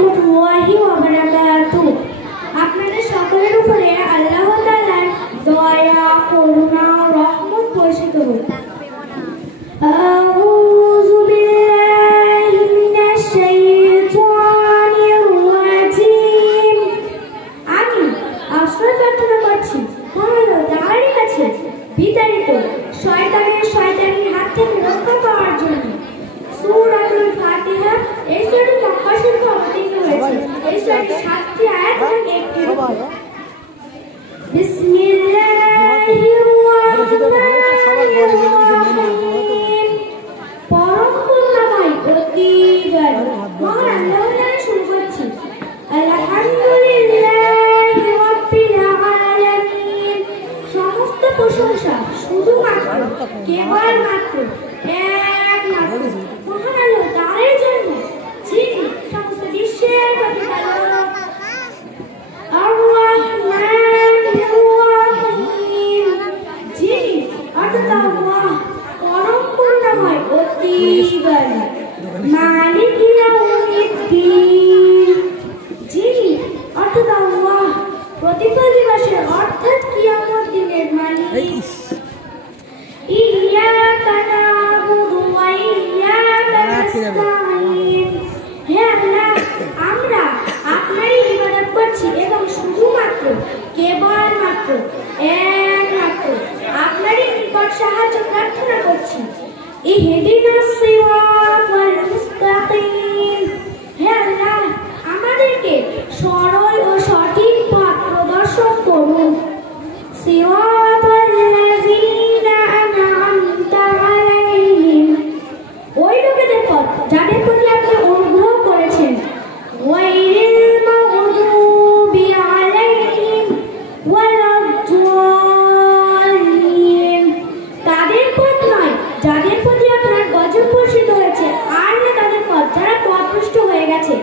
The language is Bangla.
রাহমাতুল্লাহি ওয়া বারাকাতুহু। আপনাদের সকলের উপরে আল্লাহ তাআলার দয়া, করুণা, রহমত বর্ষিত হোক। আউযু বিল্লাহি মিনাশ শাইতানির রাজীম। আমি আশ্রয় প্রার্থনা করছি মহান আল্লাহর কাছে বিতাড়িত শয়তানের হাত থেকে রক্ষা পাওয়ার জন্য। সূরাতুল ফাতিহা এই সূরাটি মক্কা শরীফে অবতীর্ণ হয়েছে। এই সূরাটি 7টি আয়াত এবং 1টি রুকু। বিসমিল্লাহির রাহমানির রাহিম। পরম করুণাময় অতি দয়ালু মহান আল্লাহর নামে শুরু করছি। আলহামদুলিল্লাহি রাব্বিল আলামিন। সমস্ত প্রশংসা শুধুমাত্র কেবলমাত্র একমাত্র মহান আল্লাহ তাআলার জন্য, যিনি সমস্ত বিশ্বের প্রতিপালক। আর রহমানির রহিম, যিনি অর্থাৎ আল্লাহ পরম করুণাময় অতি দয়ালু। মালিক ইয়াউমিদ্দিন, যিনি অর্থাৎ আল্লাহ প্রতিফল দিবসের অর্থাৎ কিয়ামত দিনের মালিক। ইয়াকা না'বুদু ওয়া ইয়াকা নাস্তাঈন। হে আল্লাহ, আমরা আপনারই ইবাদত করছি এবং শুধুমাত্র কেবলমাত্র একমাত্র আপনারই নিকট সাহায্য প্রার্থনা করছি। ইহদিনাস সিরাতাল মুস্তাকিম। হে আল্লাহ, আমাদেরকে সরল ও সঠিক পথ প্রদর্শন করুন। সিরাতাল্লাযীনা আন'আমতা আলাইহিম। ওই লোকেদের পথ যাদের প্রতি আপনি অনুগ্রহ করেছেন। গায়রিল মাগদুবি আলাইহিম ওয়ালাদ-দাল্লিন। তাদের পথ নয় যাদের প্রতি আপনার গজব বর্ষিত হয়েছে, আর না তাদের পথ যারা পথভ্রষ্ট হয়ে গেছে।